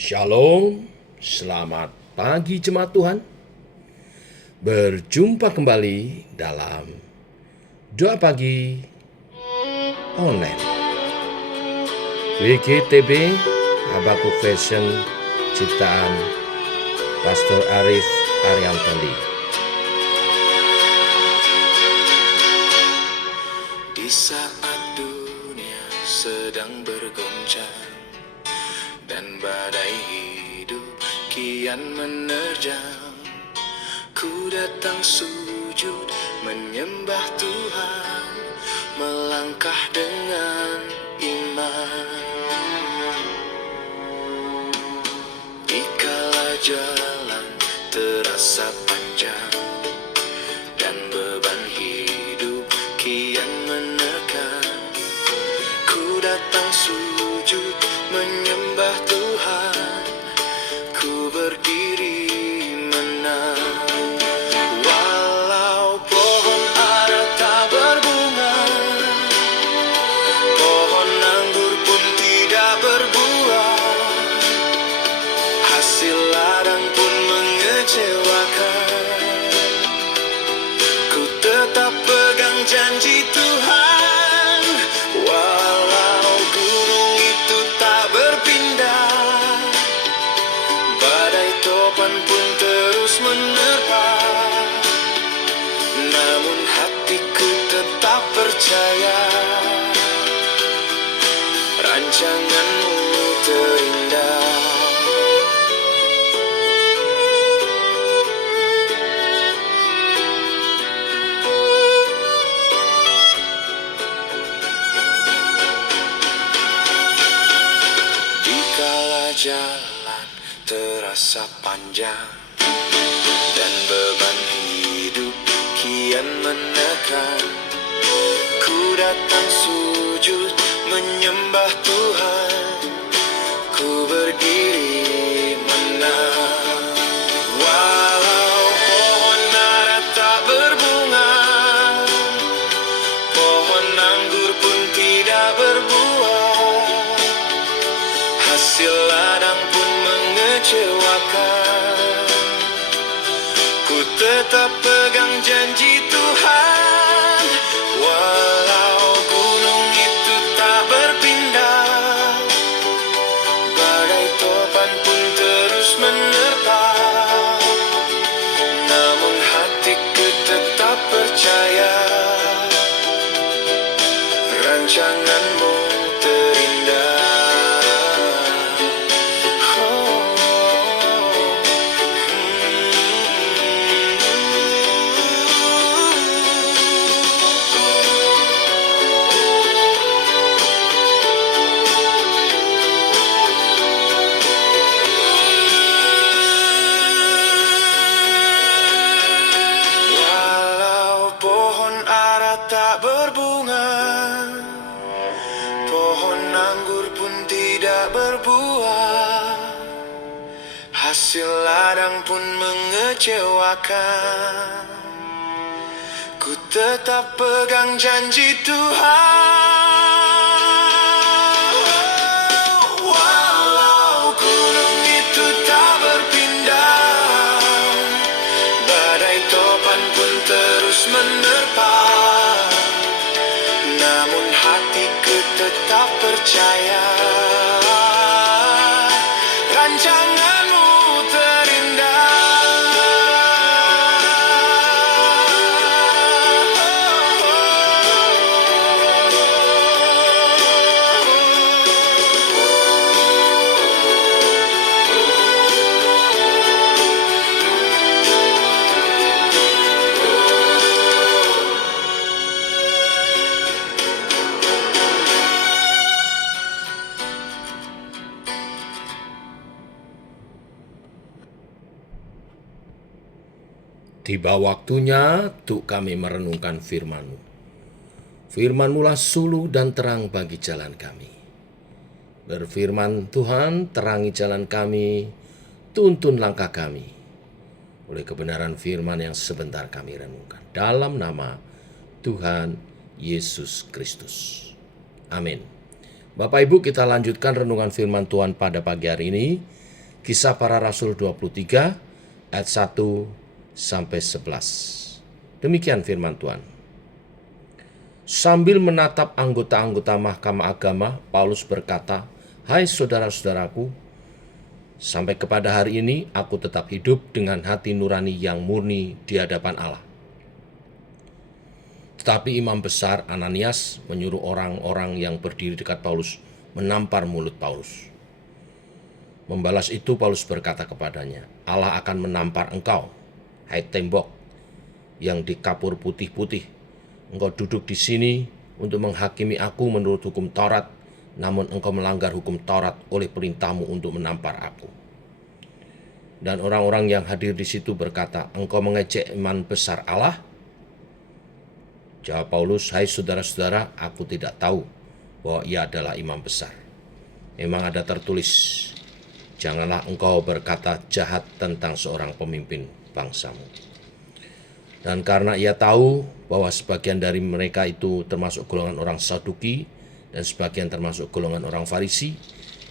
Shalom, selamat pagi jemaat Tuhan. Berjumpa kembali dalam Doa Pagi Online WGTB Habakuk Version ciptaan Pastor Arif Ariantandi. Di saat dunia sedang bergoncang dan badai hidup kian menerjang, ku datang sujud menyembah Tuhan, melangkah dengan iman. Dikala jalan terasa panjang dan beban hidup kian menekan, ku datang sujud menyembah Tuhan, ku berdiri menang. Walau pohon ara tak berbunga, pohon anggur pun tidak berbuah, hasil ladang pun mengecewakan, ku tetap pegang janji Tuhan. Walau gunung itu tak berpindah, badai topan pun terus menerpa, namun hatiku tetap percaya, rancanganmu terindah. Dikala jalan terasa panjang dan beban hidup kian menekan, ku datang sujud menyembah Tuhan, ku berdiri menang. Walau pohon ara tak berbunga, pohon anggur pun tidak berbuah, hasil ladang pun mengecewakan, ku tetap pegang janji Tuhan. Walau gunung itu tak berpindah, badai topan pun terus menerpa, namun hatiku tetap percaya, rancanganmu terindah. Walau pohon ara tak berbunga, pohon anggur pun tidak berbuah, hasil ladang pun mengecewakan, ku tetap pegang janji Tuhan. Walau gunung itu tak berpindah, badai topan pun terus menerpa, namun hatiku tetap percaya, rancanganmu terindah. Tiba waktunya untuk kami merenungkan firman-Mu. Firman-Mu lah suluh dan terang bagi jalan kami. Berfirman Tuhan, terangi jalan kami, tuntun langkah kami, oleh kebenaran firman yang sebentar kami renungkan. Dalam nama Tuhan Yesus Kristus. Amin. Bapak Ibu, kita lanjutkan renungan firman Tuhan pada pagi hari ini Kisah Para Rasul 23 ayat 1 sampai 11. Demikian firman Tuhan. Sambil menatap anggota-anggota mahkamah agama, Paulus berkata, "Hai saudara-saudaraku, sampai kepada hari ini aku tetap hidup dengan hati nurani yang murni di hadapan Allah." Tetapi imam besar Ananias menyuruh orang-orang yang berdiri dekat Paulus menampar mulut Paulus. Membalas itu Paulus berkata kepadanya, "Allah akan menampar engkau, hai tembok yang dikapur putih-putih. Engkau duduk di sini untuk menghakimi aku menurut hukum Taurat, namun engkau melanggar hukum Taurat oleh perintahmu untuk menampar aku." Dan orang-orang yang hadir di situ berkata, "Engkau mengejek iman besar Allah?" Jawab Paulus, "Hai saudara-saudara, aku tidak tahu bahwa ia adalah imam besar. Memang ada tertulis, janganlah engkau berkata jahat tentang seorang pemimpin bangsamu." Dan karena ia tahu bahwa sebagian dari mereka itu termasuk golongan orang Saduki dan sebagian termasuk golongan orang Farisi,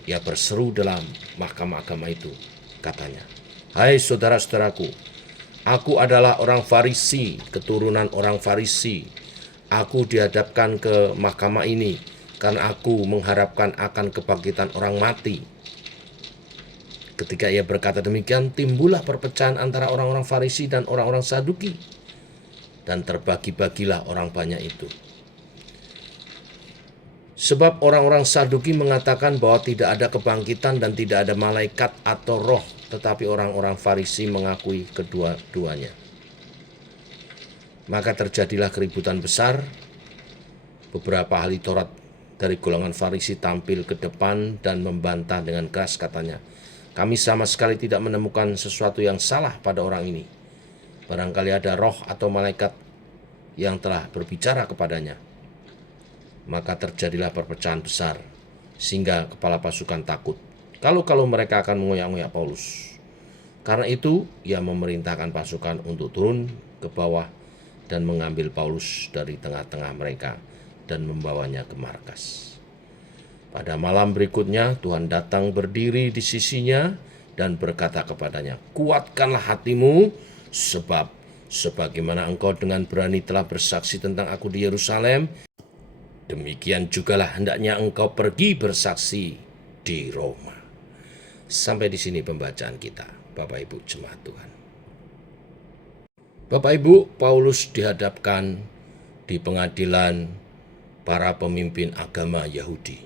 ia berseru dalam mahkamah agama itu. Katanya, "Hai saudara-saudaraku, aku adalah orang Farisi, keturunan orang Farisi. Aku dihadapkan ke mahkamah ini karena aku mengharapkan akan kebangkitan orang mati." Ketika ia berkata demikian, timbullah perpecahan antara orang-orang Farisi dan orang-orang Saduki, dan terbagi-bagilah orang banyak itu. Sebab orang-orang Saduki mengatakan bahwa tidak ada kebangkitan dan tidak ada malaikat atau roh, tetapi orang-orang Farisi mengakui kedua-duanya. Maka terjadilah keributan besar. Beberapa ahli Taurat dari golongan Farisi tampil ke depan dan membantah dengan keras, katanya, "Kami sama sekali tidak menemukan sesuatu yang salah pada orang ini. Barangkali ada roh atau malaikat yang telah berbicara kepadanya." Maka terjadilah perpecahan besar, sehingga kepala pasukan takut kalau mereka akan mengoyak-ngoyak Paulus. Karena itu, ia memerintahkan pasukan untuk turun ke bawah dan mengambil Paulus dari tengah-tengah mereka dan membawanya ke markas. Pada malam berikutnya, Tuhan datang berdiri di sisinya dan berkata kepadanya, "Kuatkanlah hatimu, sebab sebagaimana engkau dengan berani telah bersaksi tentang aku di Yerusalem, demikian jugalah hendaknya engkau pergi bersaksi di Roma." Sampai di sini pembacaan kita, Bapak Ibu jemaat Tuhan. Bapak Ibu, Paulus dihadapkan di pengadilan para pemimpin agama Yahudi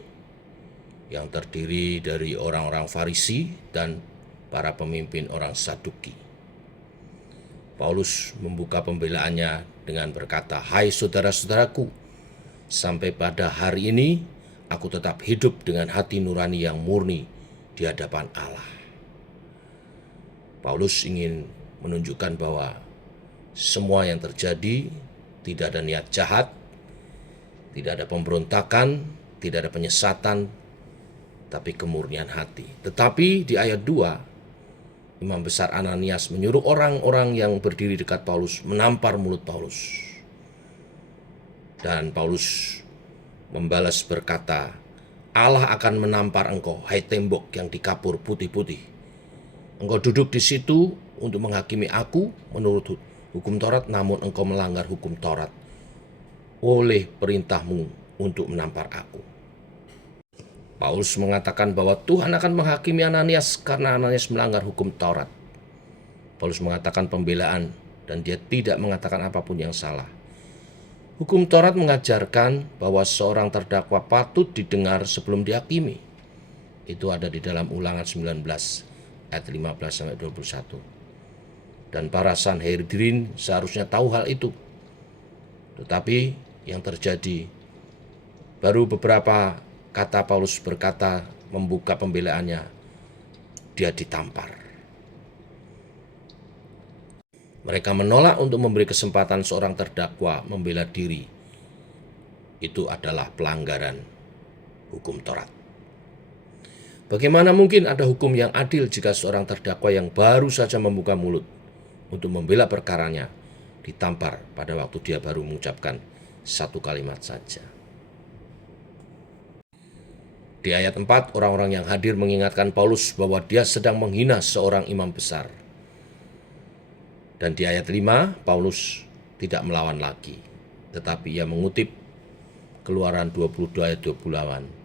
yang terdiri dari orang-orang Farisi dan para pemimpin orang Saduki. Paulus membuka pembelaannya dengan berkata, "Hai saudara-saudaraku, sampai pada hari ini aku tetap hidup dengan hati nurani yang murni di hadapan Allah." Paulus ingin menunjukkan bahwa semua yang terjadi tidak ada niat jahat, tidak ada pemberontakan, tidak ada penyesatan, tapi kemurnian hati. Tetapi di ayat 2, Imam Besar Ananias menyuruh orang-orang yang berdiri dekat Paulus menampar mulut Paulus. Dan Paulus membalas berkata, "Allah akan menampar engkau, hai tembok yang dikapur putih-putih. Engkau duduk di situ untuk menghakimi aku menurut hukum Taurat, namun engkau melanggar hukum Taurat oleh perintahmu untuk menampar aku." Paulus mengatakan bahwa Tuhan akan menghakimi Ananias karena Ananias melanggar hukum Taurat. Paulus mengatakan pembelaan dan dia tidak mengatakan apapun yang salah. Hukum Taurat mengajarkan bahwa seorang terdakwa patut didengar sebelum dihakimi. Itu ada di dalam Ulangan 19 ayat 15-21. Dan para Sanhedrin seharusnya tahu hal itu. Tetapi yang terjadi, baru beberapa kata Paulus berkata membuka pembelaannya, dia ditampar. Mereka menolak untuk memberi kesempatan seorang terdakwa membela diri. Itu adalah pelanggaran hukum Taurat. Bagaimana mungkin ada hukum yang adil jika seorang terdakwa yang baru saja membuka mulut untuk membela perkaranya ditampar pada waktu dia baru mengucapkan satu kalimat saja? Di ayat 4, orang-orang yang hadir mengingatkan Paulus bahwa dia sedang menghina seorang imam besar. Dan di ayat 5, Paulus tidak melawan lagi, tetapi ia mengutip Keluaran 22 ayat 28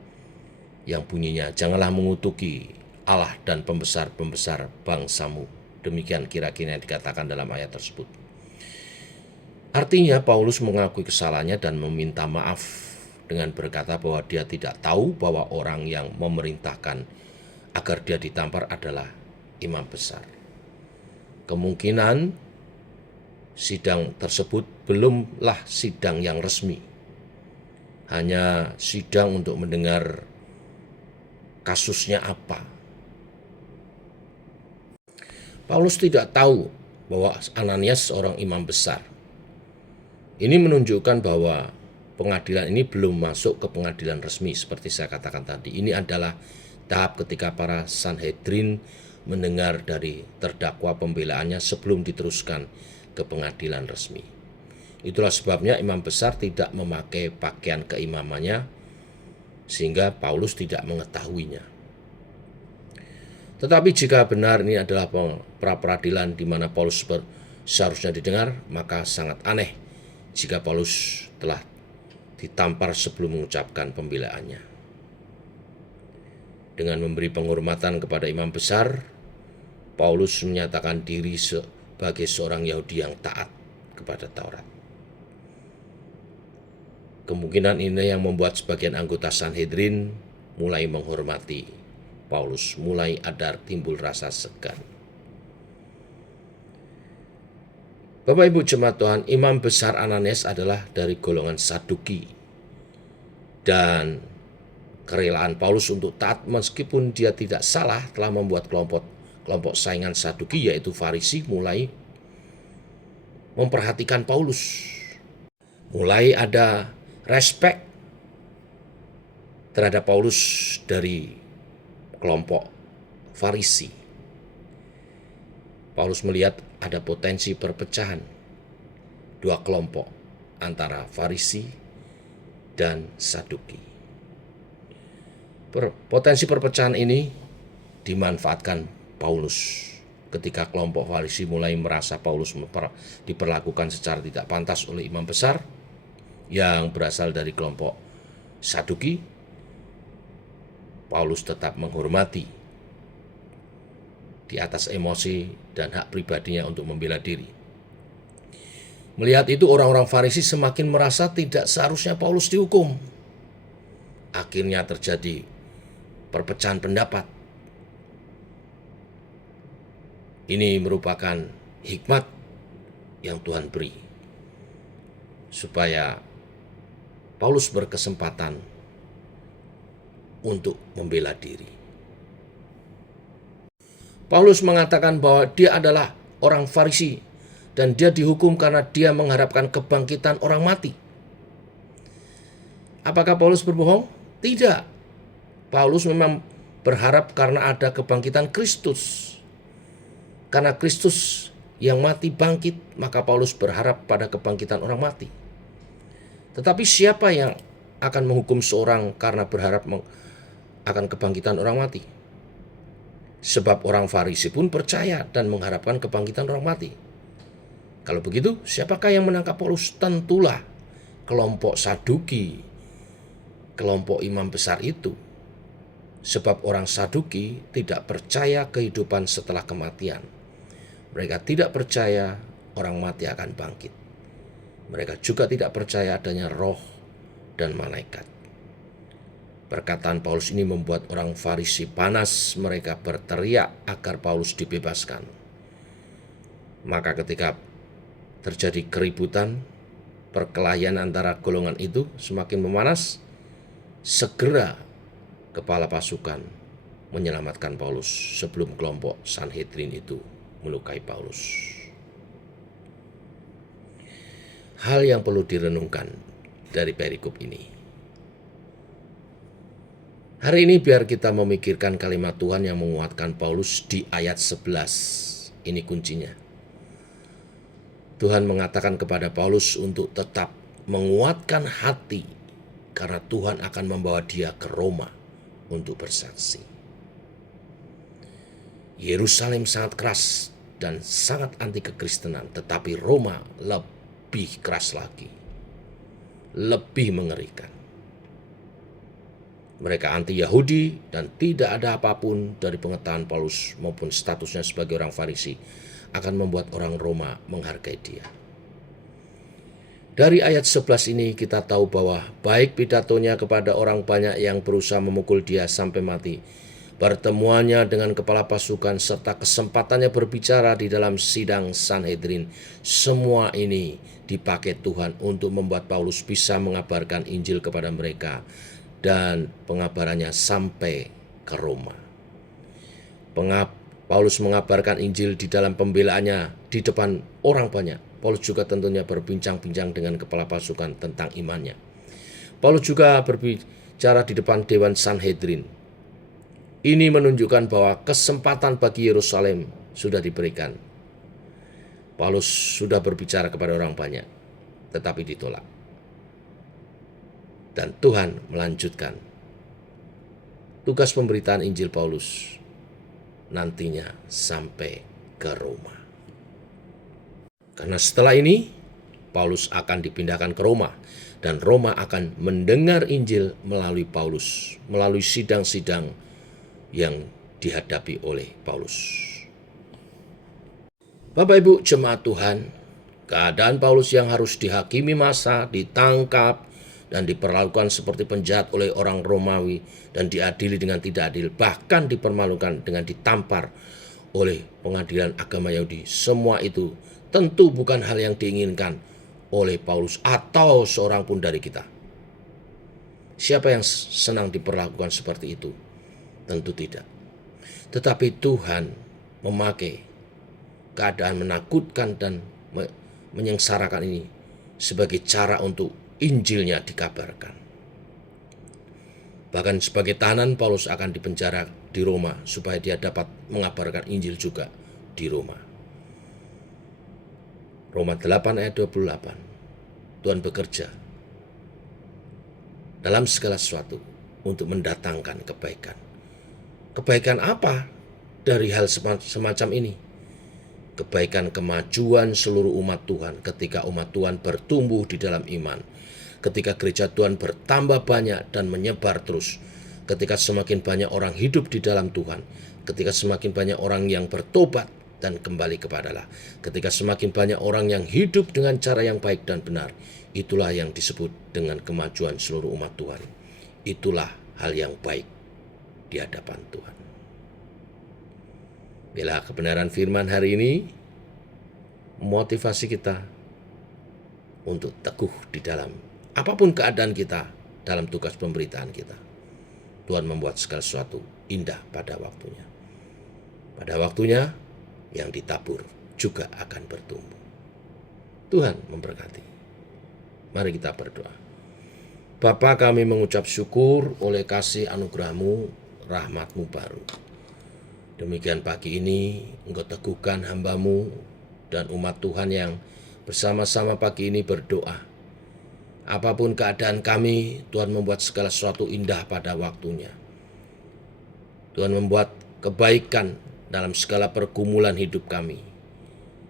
yang bunyinya, janganlah mengutuki Allah dan pembesar-pembesar bangsamu. Demikian kira-kira yang dikatakan dalam ayat tersebut. Artinya Paulus mengakui kesalahannya dan meminta maaf dengan berkata bahwa dia tidak tahu bahwa orang yang memerintahkan agar dia ditampar adalah imam besar. Kemungkinan sidang tersebut belumlah sidang yang resmi, hanya sidang untuk mendengar kasusnya apa. Paulus tidak tahu bahwa Ananias seorang imam besar. Ini menunjukkan bahwa pengadilan ini belum masuk ke pengadilan resmi seperti saya katakan tadi. Ini adalah tahap ketika para Sanhedrin mendengar dari terdakwa pembelaannya sebelum diteruskan ke pengadilan resmi. Itulah sebabnya imam besar tidak memakai pakaian keimamannya sehingga Paulus tidak mengetahuinya. Tetapi jika benar ini adalah pra-peradilan di mana Paulus seharusnya didengar, maka sangat aneh jika Paulus telah ditampar sebelum mengucapkan pembelaannya. Dengan memberi penghormatan kepada imam besar, Paulus menyatakan diri sebagai seorang Yahudi yang taat kepada Taurat. Kemungkinan ini yang membuat sebagian anggota Sanhedrin mulai menghormati Paulus, mulai ada timbul rasa segan. Bapak Ibu jemaat Tuhan, imam besar Ananias adalah dari golongan Saduki. Dan kerelaan Paulus untuk taat meskipun dia tidak salah telah membuat kelompok saingan Saduki yaitu Farisi mulai memperhatikan Paulus. Mulai ada respek terhadap Paulus dari kelompok Farisi. Paulus melihat ada potensi perpecahan dua kelompok antara Farisi dan Saduki. Potensi perpecahan ini dimanfaatkan Paulus ketika kelompok Farisi mulai merasa Paulus diperlakukan secara tidak pantas oleh imam besar yang berasal dari kelompok Saduki. Paulus tetap menghormati di atas emosi dan hak pribadinya untuk membela diri. Melihat itu orang-orang Farisi semakin merasa tidak seharusnya Paulus dihukum. Akhirnya terjadi perpecahan pendapat. Ini merupakan hikmat yang Tuhan beri supaya Paulus berkesempatan untuk membela diri. Paulus mengatakan bahwa dia adalah orang Farisi dan dia dihukum karena dia mengharapkan kebangkitan orang mati. Apakah Paulus berbohong? Tidak. Paulus memang berharap karena ada kebangkitan Kristus. Karena Kristus yang mati bangkit, maka Paulus berharap pada kebangkitan orang mati. Tetapi siapa yang akan menghukum seorang karena berharap akan kebangkitan orang mati? Sebab orang Farisi pun percaya dan mengharapkan kebangkitan orang mati. Kalau begitu, siapakah yang menangkap Paulus? Tentulah kelompok Saduki, kelompok imam besar itu. Sebab orang Saduki tidak percaya kehidupan setelah kematian. Mereka tidak percaya orang mati akan bangkit. Mereka juga tidak percaya adanya roh dan malaikat. Perkataan Paulus ini membuat orang Farisi panas. Mereka berteriak agar Paulus dibebaskan. Maka ketika terjadi keributan, perkelahian antara golongan itu semakin memanas, segera kepala pasukan menyelamatkan Paulus sebelum kelompok Sanhedrin itu melukai Paulus. Hal yang perlu direnungkan dari perikop ini. Hari ini biar kita memikirkan kalimat Tuhan yang menguatkan Paulus di ayat 11. Ini kuncinya. Tuhan mengatakan kepada Paulus untuk tetap menguatkan hati karena Tuhan akan membawa dia ke Roma untuk bersaksi. Yerusalem sangat keras dan sangat anti kekristenan, tetapi Roma lebih keras lagi, lebih mengerikan. Mereka anti Yahudi dan tidak ada apapun dari pengetahuan Paulus maupun statusnya sebagai orang Farisi akan membuat orang Roma menghargai dia. Dari ayat 11 ini kita tahu bahwa baik pidatonya kepada orang banyak yang berusaha memukul dia sampai mati, pertemuannya dengan kepala pasukan, serta kesempatannya berbicara di dalam sidang Sanhedrin, semua ini dipakai Tuhan untuk membuat Paulus bisa mengabarkan Injil kepada mereka dan pengabarannya sampai ke Roma. Paulus mengabarkan Injil di dalam pembelaannya di depan orang banyak. Paulus juga tentunya berbincang-bincang dengan kepala pasukan tentang imannya. Paulus juga berbicara di depan Dewan Sanhedrin. Ini menunjukkan bahwa kesempatan bagi Yerusalem sudah diberikan. Paulus sudah berbicara kepada orang banyak, tetapi ditolak. Dan Tuhan melanjutkan tugas pemberitaan Injil Paulus nantinya sampai ke Roma. Karena setelah ini Paulus akan dipindahkan ke Roma, dan Roma akan mendengar Injil melalui Paulus, melalui sidang-sidang yang dihadapi oleh Paulus. Bapak Ibu jemaat Tuhan, keadaan Paulus yang harus dihakimi massa, ditangkap, dan diperlakukan seperti penjahat oleh orang Romawi dan diadili dengan tidak adil, bahkan dipermalukan dengan ditampar oleh pengadilan agama Yahudi. Semua itu tentu bukan hal yang diinginkan oleh Paulus atau seorang pun dari kita. Siapa yang senang diperlakukan seperti itu? Tentu tidak. Tetapi Tuhan memakai keadaan menakutkan dan menyengsarakan ini sebagai cara untuk Injilnya dikabarkan. Bahkan sebagai tahanan, Paulus akan dipenjara di Roma supaya dia dapat mengabarkan Injil juga di Roma. Roma 8 ayat 28. Tuhan bekerja dalam segala sesuatu untuk mendatangkan kebaikan. Kebaikan apa dari hal semacam ini? Kebaikan kemajuan seluruh umat Tuhan ketika umat Tuhan bertumbuh di dalam iman, ketika gereja Tuhan bertambah banyak dan menyebar terus, ketika semakin banyak orang hidup di dalam Tuhan, ketika semakin banyak orang yang bertobat dan kembali kepada Allah, ketika semakin banyak orang yang hidup dengan cara yang baik dan benar, itulah yang disebut dengan kemajuan seluruh umat Tuhan. Itulah hal yang baik di hadapan Tuhan. Bila kebenaran firman hari ini memotivasi kita untuk teguh di dalam apapun keadaan kita dalam tugas pemberitaan kita. Tuhan membuat segala sesuatu indah pada waktunya. Pada waktunya yang ditabur juga akan bertumbuh. Tuhan memberkati. Mari kita berdoa. Bapa, kami mengucap syukur oleh kasih anugerah-Mu, rahmat-Mu baru. Demikian pagi ini Engkau teguhkan hamba-Mu dan umat Tuhan yang bersama-sama pagi ini berdoa. Apapun keadaan kami, Tuhan membuat segala sesuatu indah pada waktunya. Tuhan membuat kebaikan dalam segala pergumulan hidup kami.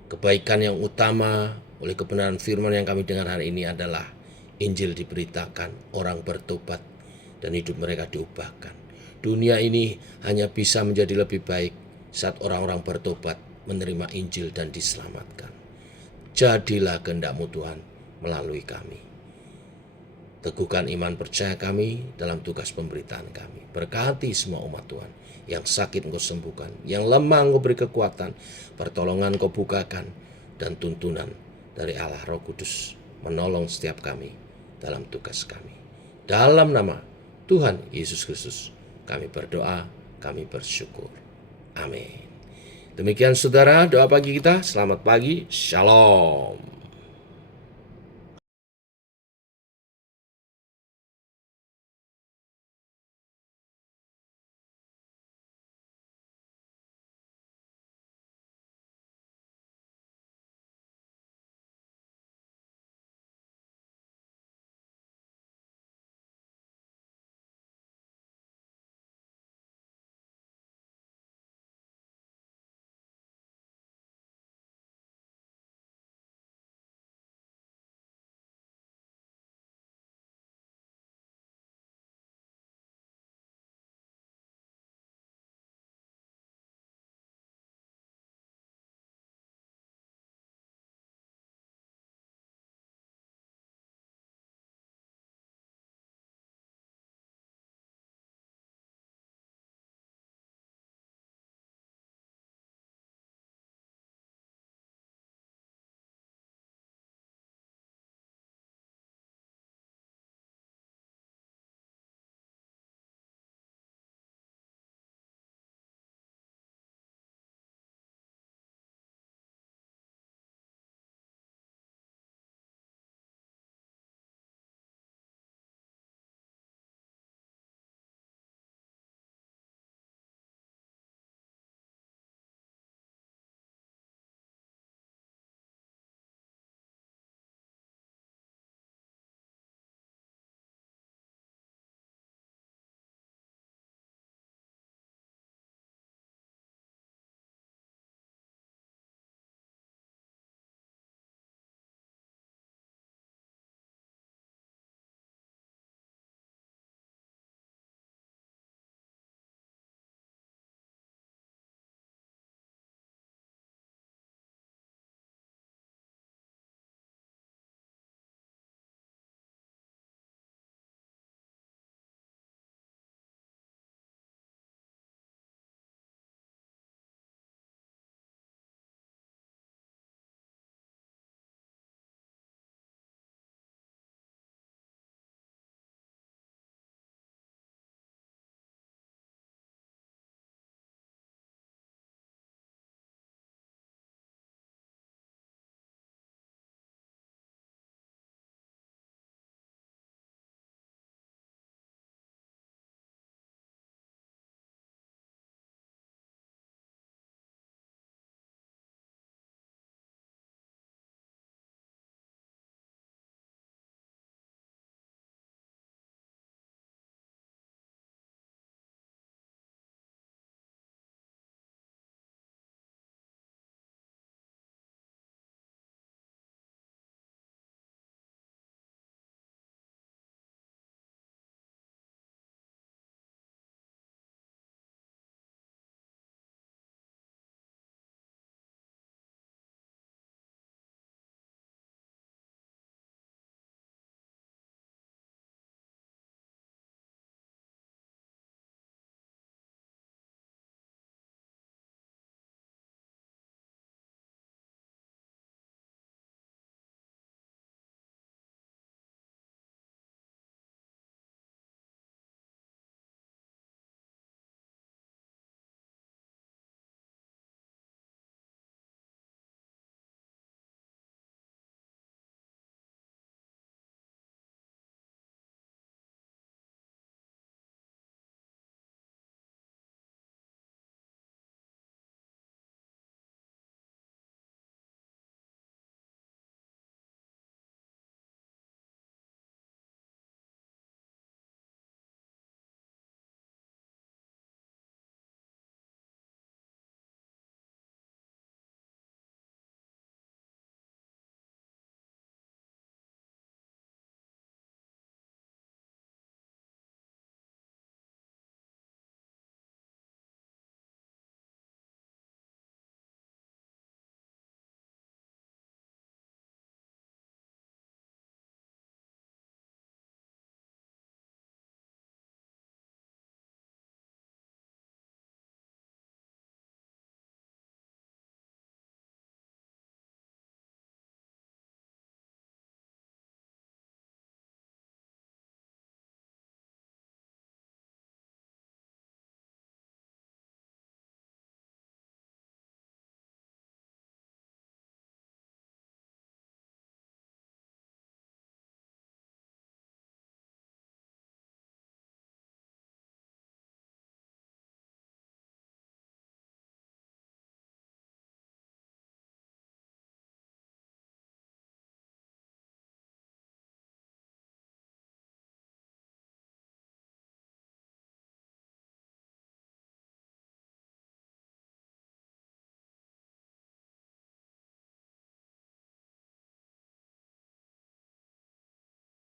Kebaikan yang utama oleh kebenaran firman yang kami dengar hari ini adalah Injil diberitakan, orang bertobat, dan hidup mereka diubahkan. Dunia ini hanya bisa menjadi lebih baik saat orang-orang bertobat, menerima Injil dan diselamatkan. Jadilah kehendak-Mu Tuhan melalui kami. Teguhkan iman percaya kami dalam tugas pemberitaan kami. Berkati semua umat Tuhan. Yang sakit Engkau sembuhkan, yang lemah Engkau beri kekuatan, pertolongan Engkau bukakan, dan tuntunan dari Allah Roh Kudus menolong setiap kami dalam tugas kami. Dalam nama Tuhan Yesus Kristus kami berdoa, kami bersyukur. Amin. Demikian saudara, doa pagi kita. Selamat pagi. Shalom.